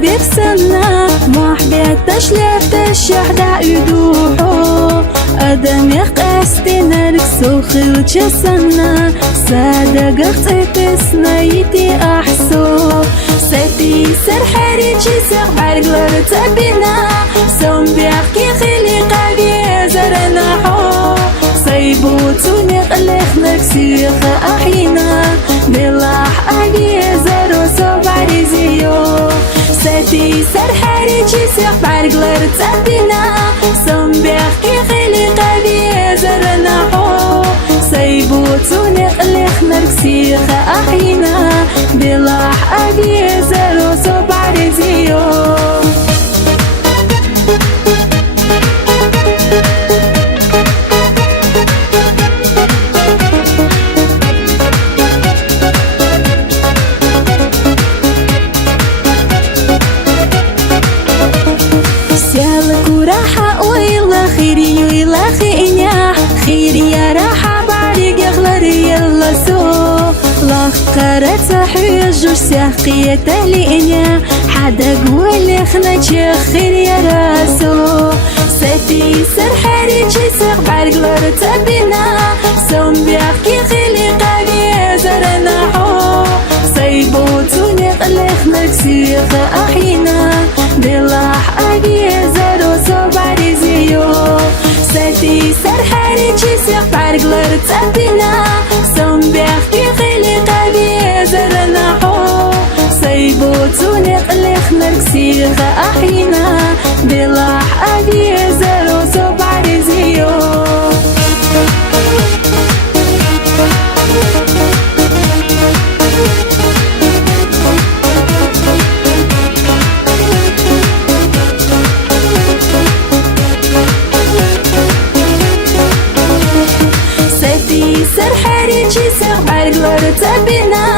بيفسنا محبت تشلف الشحدة يدوحو أدم يقاستنا لك سوخي وجسنا صادق اختفسنا يتي أحسو ساتي سر حريجي سر عرق لرتبنا سوم بيحكي خلي قابي زرنا حو صيبوتوني قلخ نكسيخ أحينا بلاح أجي زرو صبع رزيو ساتي سر حريجي سر عرق لرتبنا سوم بيحكي خلي قابي زرنا حو صيبوتوني قلخ نكسيخ أحينا بلاح أجي زرو صبع رزيو قرأت حيجو ساقية تهلينيا حدا قولي خنا خير يا راسو ساتي سر حريجي ساق بعرق لرتبنا سوم بيحكي خلي قابي زرنا حو صيبوتوني قلخ نكسيخ أحينا بلاح أجي زرو صبع رزيو ساتي سر حريجي ساق بعرق لرتبنا سوم بيحكي خلي قابي زرنا حو صيبوتوني قلخ نكسيخ أحينا بلاح أجي زرو صبع رزيو ساتي سر حريجي سر عرق لرتبنا